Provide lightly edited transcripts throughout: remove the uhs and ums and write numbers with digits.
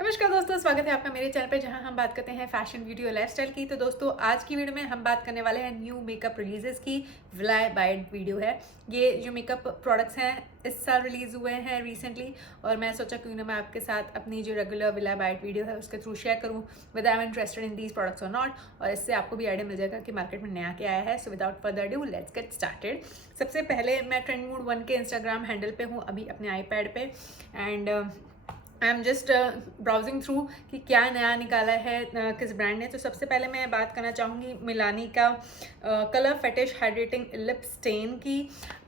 नमस्कार दोस्तों, स्वागत है आपका मेरे चैनल पे जहां हम बात करते हैं फैशन, वीडियो, लाइफस्टाइल की। तो दोस्तों, आज की वीडियो में हम बात करने वाले हैं न्यू मेकअप रिलीजेस की। विलाई बाइट वीडियो है। ये जो मेकअप प्रोडक्ट्स हैं इस साल रिलीज हुए हैं रिसेंटली, और मैं सोचा क्यों ना मैं आपके साथ अपनी जो रेगुलर विलाई बाइट वीडियो है उसके थ्रू शेयर करूँ with I am interested in these products और नॉट, और इससे आपको भी आइडिया मिल जाएगा कि मार्केट में नया क्या आया है। So without further due let's get started. सबसे पहले मैं ट्रेंड मूड 1 के इंस्टाग्राम हैंडल पे हूँ अभी अपने आईपैड पे, and I am just browsing through कि क्या नया निकाला है किस ब्रांड ने। तो सबसे पहले मैं बात करना चाहूँगी मिलानी का colour fetish hydrating lip stain की।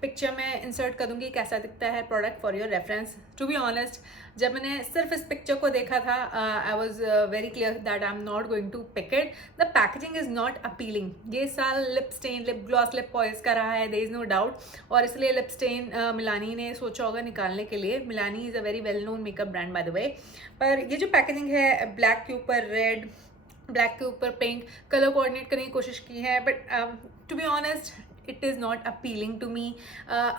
पिक्चर मैं इंसर्ट कर दूँगी कैसा दिखता है product for your reference. To be honest, जब मैंने सिर्फ इस पिक्चर को देखा था I was very clear that I am not going to pick it. The packaging is not appealing. ये साल lip stain, lip gloss, lip poise का रहा है, देयर इज़ नो डाउट, और इसलिए लिप स्टेन मिलानी ने सोचा होगा निकालने के लिए। Milani is a very well known makeup brand by the way. पर ये जो पैकेजिंग है, ब्लैक के ऊपर रेड, ब्लैक के ऊपर पिंक, कलर कोऑर्डिनेट करने की कोशिश की है, but to be honest it is not appealing to me.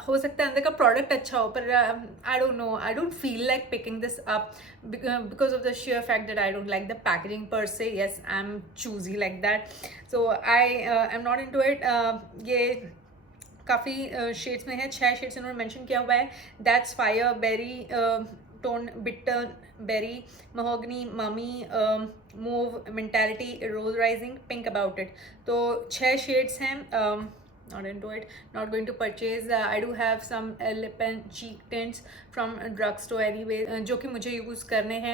हो सकता है अंदर का प्रोडक्ट अच्छा हो, पर I don't know, I don't feel like picking this up because of the sheer fact that I don't like the packaging per se. Yes, I'm choosy like that, so I am not into it. ये काफ़ी shades में है, 6 shades इन्होंने mention किया हुआ है। That's fire, berry, tone, bitter berry, mahogany, mummy, move, mentality, rose rising, pink about it. तो 6 shades हैं। Not into it, not going to purchase. I do have some lip and cheek tints from drugstore anyway, जो कि मुझे use करने हैं,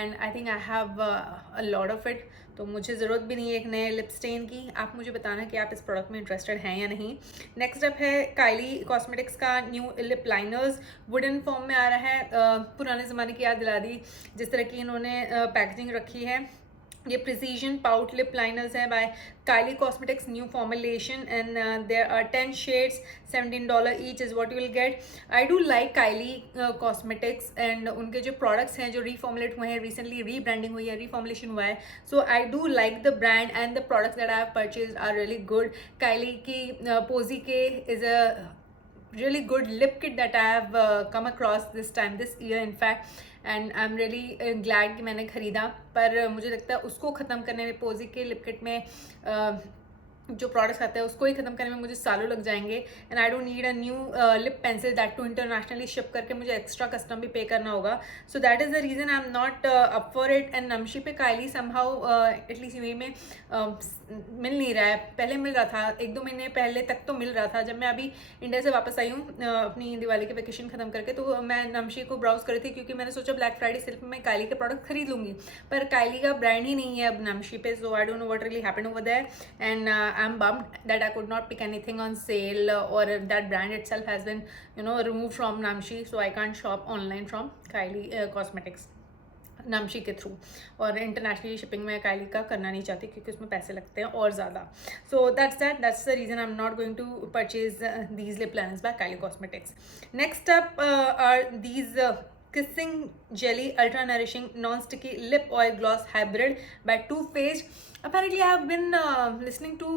and I think I have a lot of it. तो मुझे ज़रूरत भी नहीं है एक नए लिप स्टेन की। आप मुझे बताना कि आप इस प्रोडक्ट में इंटरेस्टेड हैं या नहीं। नेक्स्ट अप है काइली कॉस्मेटिक्स का new lip liners. Wooden form में आ रहा है। पुराने ज़माने की याद दिला दी जिस तरह की इन्होंने पैकेजिंग रखी है। ये प्रिसीजन पाउट लिप लाइनर्स हैं by Kylie cosmetics, new formulation, and there are 10 shades, $17 each is what you will get. I do like Kylie cosmetics, and उनके जो प्रोडक्ट्स हैं जो रीफॉर्मुलेट हुए हैं, रिसेंटली रीब्रांडिंग हुई है, रीफॉर्मुलेशन हुआ है। So I do like the brand and the products that I have purchased are really good. Kylie की Posie K is a really good lip kit that I have come across this year in fact, and I'm really glad कि मैंने ख़रीदा। पर मुझे लगता है उसको ख़त्म करने में, पोजी के लिप किट में जो प्रोडक्ट्स आते हैं उसको ही खत्म करने में मुझे सालों लग जाएंगे। And I don't need a new lip pencil that to internationally ship करके मुझे एक्स्ट्रा कस्टम भी पे करना होगा। So that is the reason I am not up for it. And Namshi पे काइली समहाउ एटलीस्ट यूएई में मिल नहीं रहा है। पहले मिल रहा था, 1-2 महीने पहले तक तो मिल रहा था। जब मैं अभी इंडिया से वापस आई हूँ अपनी दिवाली के वेकेशन खत्म करके, तो मैं नमशी को ब्राउज करी थी क्योंकि मैंने सोचा ब्लैक फ्राइडे सेल में काइली के प्रोडक्ट खरीद लूँगी, पर काइली का ब्रांड ही नहीं है अब नमशी पे। So I don't know what really happened over there, and I'm bummed that I could not pick anything on sale, or that brand itself has been, removed from Namshi, so I can't shop online from Kylie Cosmetics Namashi के through. और internationally shipping में काइली का करना नहीं चाहती क्योंकि उसमें पैसे लगते हैं और ज़्यादा। So that's the reason I am not going to purchase these lip liners by Kylie cosmetics. Next up are these Kissing Jelly Ultra Nourishing Non-Sticky Lip Oil Gloss Hybrid by Too Faced. Apparently I have been listening to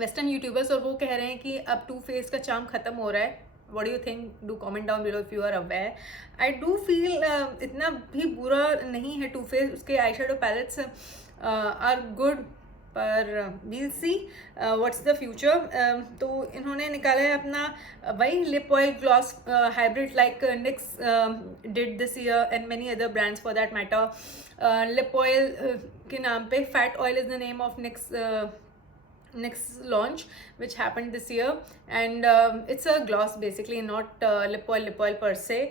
Western YouTubers और वो कह रहे हैं कि अब Too Faced का charm ख़त्म हो रहा है। What do you think? Do comment down below if you are aware. I do feel इतना भी बुरा नहीं है Too Faced। उसके eye shadow pallets are good, पर we'll see what's the future. तो इन्होंने निकाला है अपना वही lip oil gloss hybrid like NYX did this year and many other brands for that matter. Lip oil के नाम पे fat oil is the name of NYX launch which happened this year, and it's a gloss basically, not lip oil per se.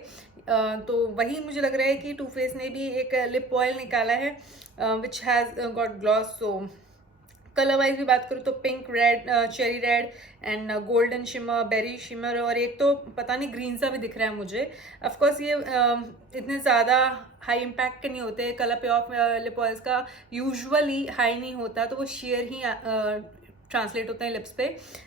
तो वही मुझे लग रहा है कि Too Faced ने भी एक लिप ऑयल निकाला है which has got gloss. So colour wise भी बात करूँ तो pink, red, cherry red, and golden shimmer, berry shimmer, और एक तो पता नहीं ग्रीन सा भी दिख रहा है मुझे। ऑफकोर्स ये इतने ज़्यादा हाई इम्पैक्ट के नहीं होते। कलर पे ऑफ लिप ऑयल्स का यूजुअली हाई नहीं होता, तो वो शेयर ही ट्रांसलेट होते हैं लिप्स पे।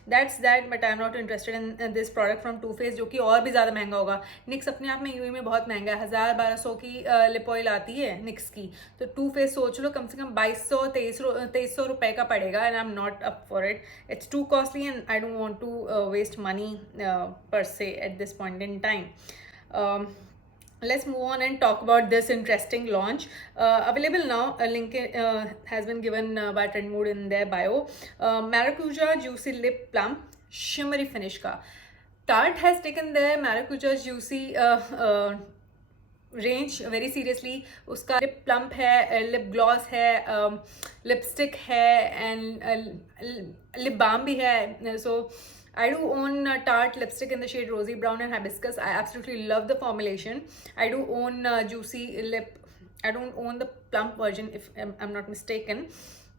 That's that, but I am not interested in this product from Too Faced, जो कि और भी ज़्यादा महंगा होगा। NYX अपने आप में यूएई में बहुत महंगा है, 1000-1200 की लिप ऑयल आती है NYX की। तो Too Faced सोच लो कम से कम 2200-2300 रुपये का पड़ेगा, and I am not up for it. It's too costly and I don't want to waste money per se at this point in time. let's move on and talk about this interesting launch. Available now, a link has been given by Trendmood in their bio. Maracuja Juicy Lip Plum Shimmery Finish ka. Tarte has taken their Maracuja Juicy range very seriously. उसका lip plump है, lip gloss है, lipstick है and lip balm भी है. सो I do own Tarte lipstick in the shade Rosy Brown and Hibiscus. I absolutely love the formulation. I do own Juicy Lip. I don't own the plump version if I'm not mistaken.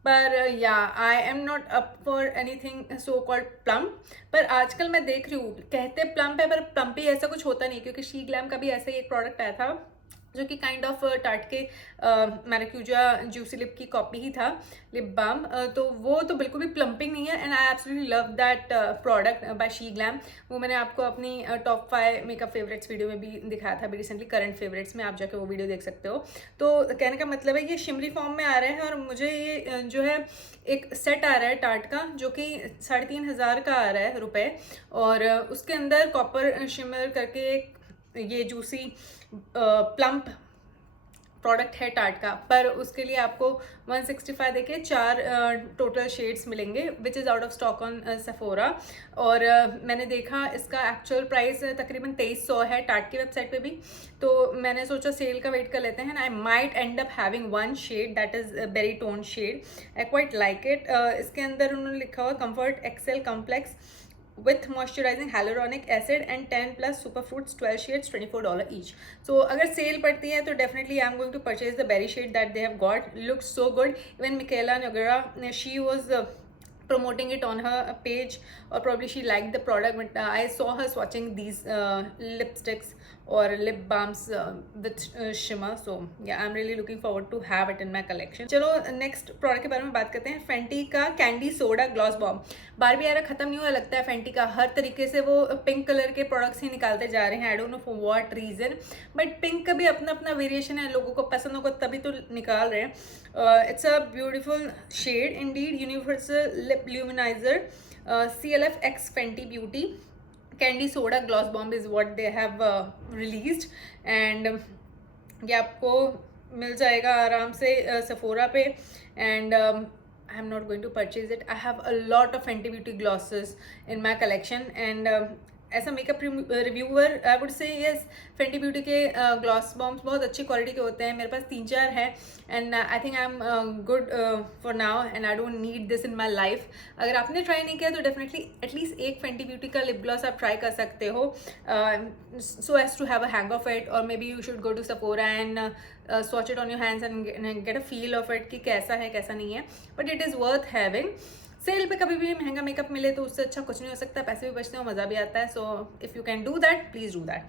पर या आई am not up for anything so called plump. पर आजकल मैं देख रही हूँ कहते plump है पर प्लम्पी ऐसा कुछ होता नहीं, क्योंकि शी ग्लैम का भी ऐसा ही एक प्रोडक्ट आया था जो कि काइंड ऑफ टार्ट के मैराक्यूजा जूसी लिप की कॉपी ही था, लिप बाम. तो वो तो बिल्कुल भी प्लम्पिंग नहीं है and I absolutely love that product by she glam. वो मैंने आपको अपनी टॉप 5 मेकअप फेवरेट्स वीडियो में भी दिखाया था अभी रिसेंटली, करंट फेवरेट्स में, आप जाके वो वीडियो देख सकते हो. तो कहने का मतलब है ये शिमरी फॉर्म में आ रहे हैं और मुझे ये जो है एक सेट आ रहा है टार्ट का जो कि 3,500 का आ रहा है रुपए, और उसके अंदर कॉपर शिमर करके एक ये जूसी प्लम्प प्रोडक्ट है टार्ट का. पर उसके लिए आपको 165 देके 4 टोटल शेड्स मिलेंगे which is out of stock on Sephora. और मैंने देखा इसका एक्चुअल प्राइस तकरीबन 2300 है टार्ट की वेबसाइट पे भी. तो मैंने सोचा सेल का वेट कर लेते हैं. I might end up having one shade that is berry tone shade. I quite like it. इसके अंदर उन्होंने लिखा हुआ comfort excel complex with moisturizing hyaluronic acid and 10 plus superfruits, 12 shades, $24 each. So अगर सेल पड़ती है तो definitely I'm going to purchase the berry shade that they have got. Looks so good. Even Michaela Noguera, she was promoting it on her page, or probably she liked the product, but I saw her swatching these lipsticks or lip balms with shimmer. So yeah, I'm really looking forward to have it in my collection. चलो next product के बारे में बात करते हैं. Fenty का candy soda gloss balm. Barbie era खत्म नहीं हुआ लगता है फेंटी का. हर तरीके से वो पिंक कलर के प्रोडक्ट्स ही निकालते जा रहे हैं. I don't know for what reason, but pink का भी अपना अपना वेरिएशन है. लोगों को पसंद होगा तभी तो निकाल रहे हैं. It's a beautiful shade indeed. Universal lip luminizer CLF X Fenty Beauty candy soda gloss bomb is what they have released. And ये आपको मिल जाएगा आराम से सेफोरा पे. And I am not going to purchase it. I have a lot of Fenty Beauty glosses in my collection. And as a makeup reviewer I would say yes, Fenty Beauty के gloss bombs बहुत अच्छी quality के होते हैं. मेरे पास 3-4 हैं and I think I am good for now and I don't need this in my life. अगर आपने ट्राई नहीं किया तो डेफिनेटली एटलीस्ट एक फेंटी ब्यूटी का लिप ग्लॉस आप ट्राई कर सकते हो so as to have a hang of it, और maybe you should go to Sephora and swatch it on your hands and get a feel of it कि कैसा है कैसा नहीं है. But it is worth having. Sale पे कभी भी महंगा मेकअप मिले तो उससे अच्छा कुछ नहीं हो सकता. पैसे भी बचते हो, मज़ा भी आता है. So if you can do that please do that.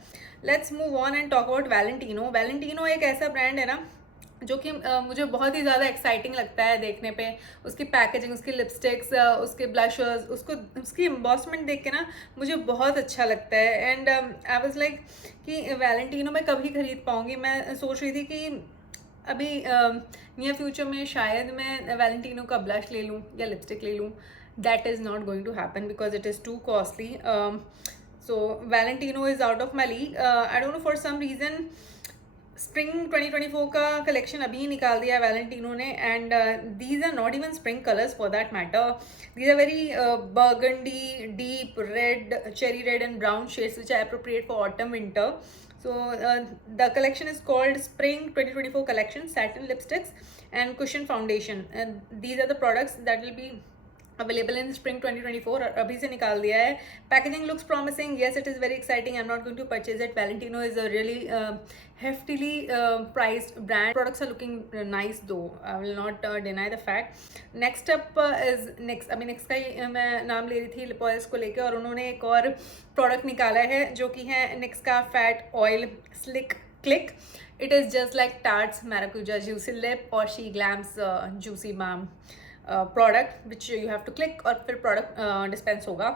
Let's move on and talk about Valentino. Valentino एक ऐसा ब्रांड है ना जो कि मुझे बहुत ही ज़्यादा एक्साइटिंग लगता है देखने पे. उसकी पैकेजिंग, उसकी लिपस्टिक्स, उसके ब्लशर्स, उसकी एम्बॉसमेंट देख के ना मुझे बहुत अच्छा लगता है. एंड आई वाज लाइक कि वैलेंटिनो मैं कभी खरीद पाऊँगी. मैं सोच रही थी कि अभी नियर फ्यूचर में शायद मैं वैलेंटिनो का ब्लश ले लूँ या लिपस्टिक ले लूँ. That is not going to happen because it is too costly. So Valentino is out of my league. I don't know for some reason spring 2024 का कलेक्शन अभी निकाल दिया है वैलेंटिनो ने. And these are not even spring colours for that matter. These are very burgundy, deep red, cherry red and brown shades which are appropriate for autumn winter. So the collection is called Spring 2024 collection, satin lipsticks and cushion foundation, and these are the products that will be available in spring 2024. अभी से निकाल दिया है. Packaging looks promising. Yes, it is very exciting. I'm not going to purchase it. Valentino is a really heftily priced brand. Products are looking nice though. I will not deny the fact. Next up is NYX. अभी NYX का ही मैं नाम ले रही थी lip oils को लेके, और उन्होंने एक और प्रोडक्ट निकाला है जो कि है NYX का fat oil slick click. It is just like Tarte's Maracuja Juicy Lip or She Glam's Juicy Balm product which you have to click और फिर product dispense होगा.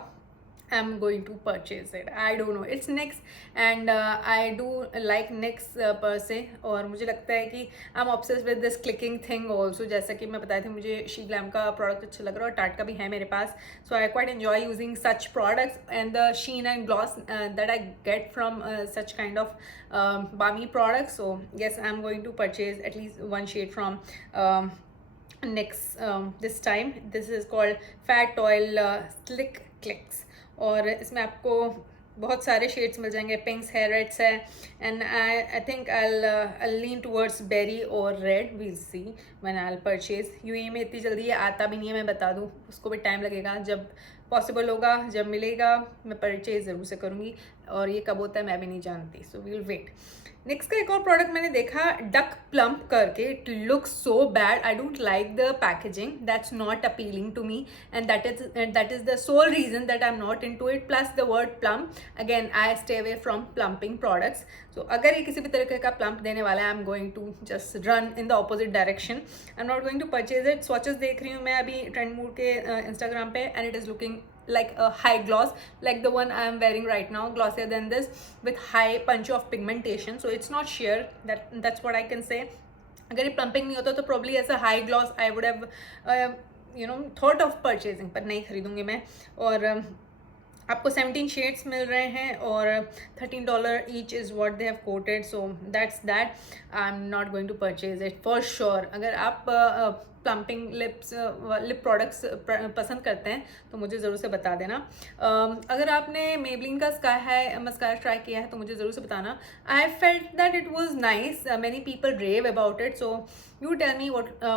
I'm going to purchase it. I don't know, it's NYX and I do like NYX per se, और मुझे लगता है कि I'm obsessed with this clicking thing also. जैसा कि मैं बताई थी, मुझे शी ग्लैम का प्रोडक्ट अच्छा लग रहा है और टाट का भी है मेरे पास, so I quite enjoy using such products, and the sheen and gloss that I get from such kind of balmy products. So yes, I'm going to purchase at least one shade from NYX this time. This is called Fat Oil Slick Clicks, और इसमें आपको बहुत सारे shades मिल जाएंगे, पिंक्स है, reds है, and I think I lean towards berry और red, we'll see when I purchase. UAE में इतनी जल्दी ये आता भी नहीं है, मैं बता दूँ, उसको भी टाइम लगेगा. जब पॉसिबल होगा, जब मिलेगा, मैं परचेज ज़रूर से करूँगी, और ये कब होता है मैं भी नहीं जानती. So we'll wait. नेक्स्ट का एक और प्रोडक्ट मैंने देखा, डक प्लम्प करके. It looks so bad. I don't like the packaging, that's not appealing to me, and that is the sole reason that I am not into it. Plus the word plump, again I stay away from plumping products. So अगर ये किसी भी तरीके का plump देने वाला है, I am going to just run in the opposite direction. I am not going to purchase it. Swatches देख रही हूँ मैं अभी ट्रेंड मूड के इंस्टाग्राम पे, and it is looking like a high gloss, like the one I am wearing right now, glossier than this, with high punch of pigmentation. So it's not sheer, that's what I can say. अगर ये plumping नहीं होता तो probably as a high gloss I would have thought of purchasing, पर नहीं खरीदूंगी मैं. और आपको 17 शेड्स मिल रहे हैं और $13 each is what they have quoted. So that's that. I am not going to purchase it for sure. अगर आप प्लम्पिंग लिप प्रोडक्ट्स पसंद करते हैं तो मुझे ज़रूर से बता देना. अगर आपने मेबलिन का स्काई हाई मस्कारा ट्राई किया है तो मुझे ज़रूर से बताना. I felt that it was nice. Many people rave about it. So you tell me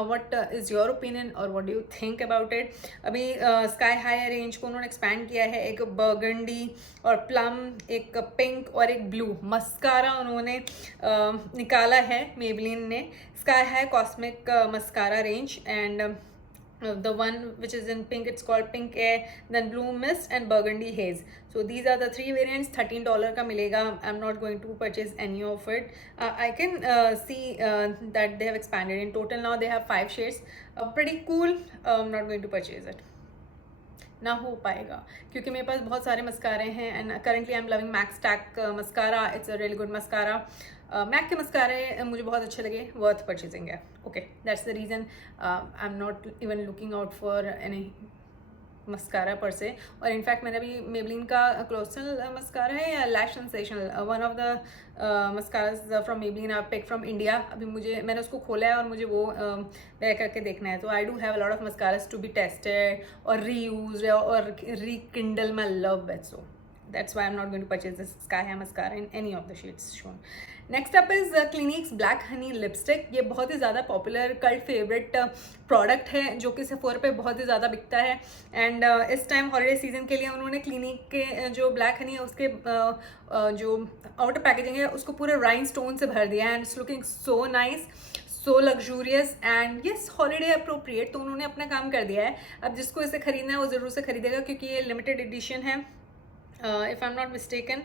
what is your opinion और what do you think about it. अभी स्काई हाई रेंज को उन्होंने एक्सपैंड किया है. एक बर्गंडी और प्लम, एक pink और एक ब्लू मस्कारा उन्होंने निकाला है मेबलिन ने. Sky high cosmic mascara range, and the one which is in pink, it's called pink air, then blue mist and burgundy haze. So these are the three variants. $13 का मिलेगा. I'm not going to purchase any of it. I can see that they have expanded. In total now they have 5 shades. Pretty cool. I'm not going to purchase it. ना हो पाएगा क्योंकि मेरे पास बहुत सारे मस्कारे हैं, and currently I am loving MAC stack mascara. It's a really good mascara. MAC के मस्कारे मुझे बहुत अच्छे लगे, वर्थ परचेजिंग है. Okay, that's the reason I am not even looking out for any mascara per se. और in fact मैंने अभी मेबलिन का क्लोसल मस्कारा है या lash sensational, one of the mascaras from Maybelline I pick from India. अभी मैंने उसको खोला है और मुझे वो वेयर करके देखना है. तो I do have a lot of mascaras to be tested और रीयूज और rekindle my love it. So that's why I'm not going to purchase this Sky High mascara in any of the shades shown. Next up is Clinique's Black Honey lipstick. ये बहुत ही ज़्यादा popular cult favourite product है जो कि Sephora पे बहुत ही ज़्यादा बिकता है. एंड इस टाइम हॉलीडे सीजन के लिए उन्होंने क्लिनिक के जो ब्लैक हनी है उसके जो आउटर पैकेजिंग है उसको पूरे राइनस्टोन से भर दिया है, and it's looking so nice, so luxurious and yes holiday appropriate. तो उन्होंने अपना काम कर दिया है. अब जिसको इसे खरीदना है वो ज़रूर से खरीदेगा क्योंकि ये लिमिटेड एडिशन है. If I'm not mistaken,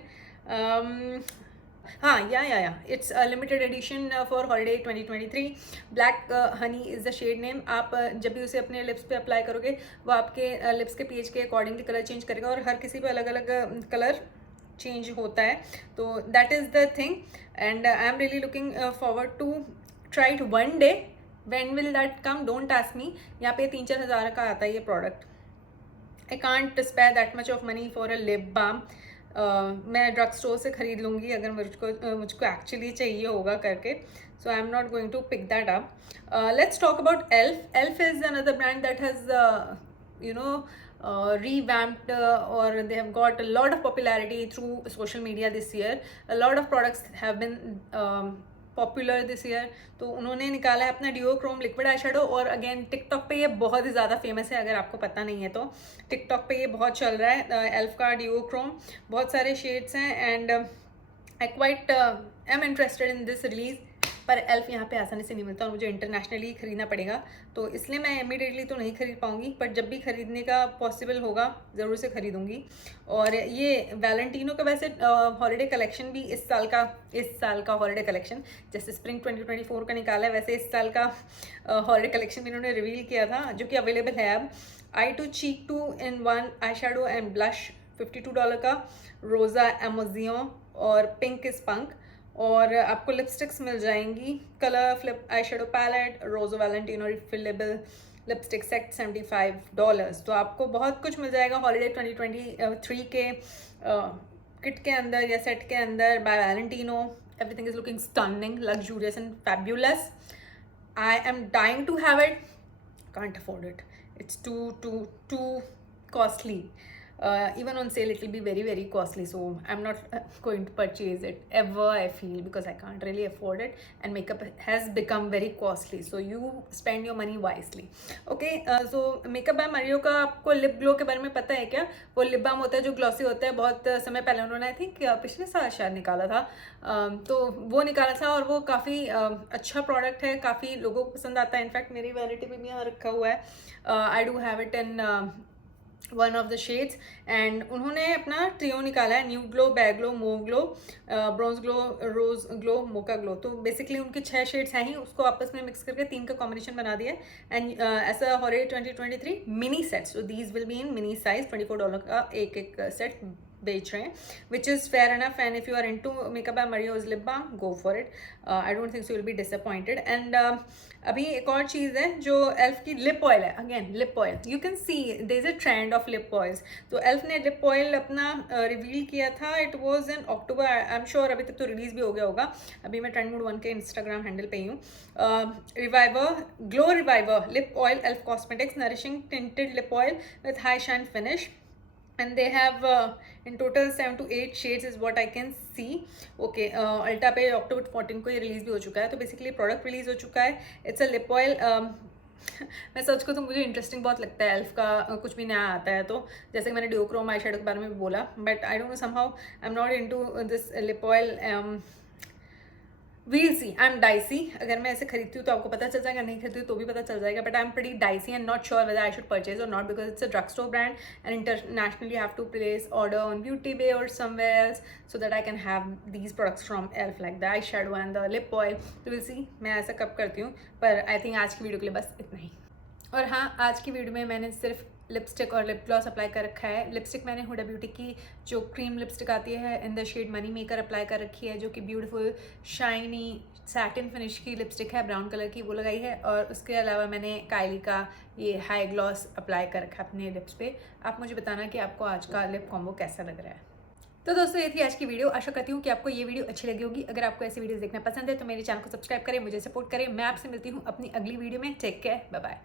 it's a limited edition for holiday 2023. Black honey is the shade name. आप जब भी उसे अपने लिप्स पे अप्लाई करोगे वो आपके लिप्स के pH के अकॉर्डिंगली कलर चेंज करेगा, और हर किसी पे अलग अलग कलर चेंज होता है. तो that is the thing, and I am really looking forward to try it one day. When will that come? Don't ask me. यहाँ पे 3-4 हज़ार का आता है ये product. I can't spare that much of money for a lip balm. मैं drug store से खरीद लूँगी अगर मुझको एक्चुअली चाहिए होगा करके. So I'm not going to pick that up. Let's talk about ELF. ELF is another brand that has revamped or they have got a lot of popularity through social media this year. A lot of products have been popular this year. तो उन्होंने निकाला है अपना डिओक्रोम liquid eye shadow, और again TikTok पे ये बहुत ही ज़्यादा फेमस है. अगर आपको पता नहीं है तो टिकटॉक पे ये बहुत चल रहा है. एल्फ का डिओक्रोम बहुत सारे शेड्स हैं, and I quite am interested in this release. पर एल्फ यहाँ पे आसानी से नहीं मिलता और मुझे इंटरनेशनली खरीदना पड़ेगा, तो इसलिए मैं इमीडिएटली तो नहीं खरीद पाऊँगी, पर जब भी खरीदने का पॉसिबल होगा ज़रूर से खरीदूँगी. और ये वैलेंटिनो का वैसे हॉलीडे कलेक्शन भी इस साल का हॉलीडे कलेक्शन जैसे स्प्रिंग 2024 का निकाला है, वैसे इस साल का हॉलीडे कलेक्शन भी इन्होंने रिवील किया था जो कि अवेलेबल है अब. Eye to cheek 2 in 1 eye shadow and blush $52 का, रोज़ा एमोजियो और पिंक स्पंक। और आपको लिपस्टिक्स मिल जाएंगी, colour flip eye shadow palette, Rosso Valentino refillable lipstick set $75। तो आपको बहुत कुछ मिल जाएगा हॉलीडे 2023 के किट के अंदर या सेट के अंदर by Valentino. Everything is looking stunning, luxurious and fabulous. I am dying to have it, can't afford it. It's too costly. Even on sale it will be very costly, so I'm not going to purchase it ever, I feel, because I can't really afford it, and makeup has become very costly, so you spend your money wisely. Okay, so Makeup by Mario का आपको lip glow के बारे में पता है क्या? वो lip balm होता है जो ग्लॉसी होता है, बहुत समय पहले उन्होंने आई थिंक पिछले साल शायद निकाला था, तो वो निकाला था और वो काफ़ी अच्छा प्रोडक्ट है, काफ़ी लोगों को पसंद आता है। इनफैक्ट मेरी वैनिटी में भी यहाँ रखा हुआ है। I do have it in one of the shades. And उन्होंने अपना ट्रियो निकाला है, new glow, bag glow, mauve glow, bronze glow, rose glow, mocha glow. तो बेसिकली उनके 6 शेड्स हैं ही, उसको आपस में मिक्स करके 3 का कॉम्बिनेशन बना दिया है। एंड ऐसा holiday 2023 mini sets, so these will be in mini size, $24 का एक सेट बेच रहे हैं, which is fair enough. And if you are into makeup by Mario's lip balm, go for it. I don't think so, will be disappointed. And अभी एक और चीज़ है जो एल्फ की लिप ऑयल है, again lip oil, you can see there is a trend of lip oils. तो elf ने लिप ऑयल अपना रिवील किया था, it was in October, I am sure अभी तक तो रिलीज भी हो गया होगा। अभी मैं ट्रेंड मूड 1 के इंस्टाग्राम हैंडल पे ही हूँ। Reviver glow reviver lip oil, elf cosmetics, nourishing tinted lip oil with high shine finish, and they have in total 7 to 8 shades is what I can see. Okay, अल्टा पे October 14 को ये release भी हो चुका है, तो बेसिकली प्रोडक्ट रिलीज़ हो चुका है। It's a lip oil. मैं सच को तो मुझे इंटरेस्टिंग बहुत लगता है एल्फ का कुछ भी नया आता है, तो जैसे कि मैंने डिओक्रोम आई शेडो के बारे में भी बोला, but I don't know, somehow I am not into this lip oil. We'll see, I am dicey. अगर मैं ऐसे खरीदती हूँ तो आपको पता चल जाएगा, नहीं खरीदती हूँ तो भी पता चल जाएगा, but I am pretty dicey and not sure whether I should purchase और not, because it's a drugstore brand and internationally have to place order on Beauty Bay और somewhere else so that I can have these products from elf, like the eye shadow and the lip oil. तो will see मैं ऐसा कब करती हूँ, पर I think आज की वीडियो के लिए बस इतना ही। और हाँ, आज की वीडियो में मैंने सिर्फ लिपस्टिक और लिप ग्लॉस अप्लाई कर रखा है। लिपस्टिक मैंने हुडा ब्यूटी की जो क्रीम लिपस्टिक आती है in the shade money maker apply कर रखी है, जो कि ब्यूटीफुल शाइनी सैटिन फिनिश की लिपस्टिक है, ब्राउन कलर की, वो लगाई है। और उसके अलावा मैंने काइली का ये हाई ग्लॉस अप्लाई कर रखा है अपने लिप्स पे। आप मुझे बताना कि आपको आज का लिप कॉम्बो कैसा लग रहा है। तो दोस्तों ये थी आज की वीडियो। आशा करती हूँ कि आपको ये वीडियो अच्छी लगी होगी। अगर आपको ऐसी वीडियोस देखना पसंद है तो मेरे चैनल को सब्सक्राइब करें, मुझे सपोर्ट करें। मैं आपसे मिलती हूँ अपनी अगली वीडियो में। Take care, bye bye.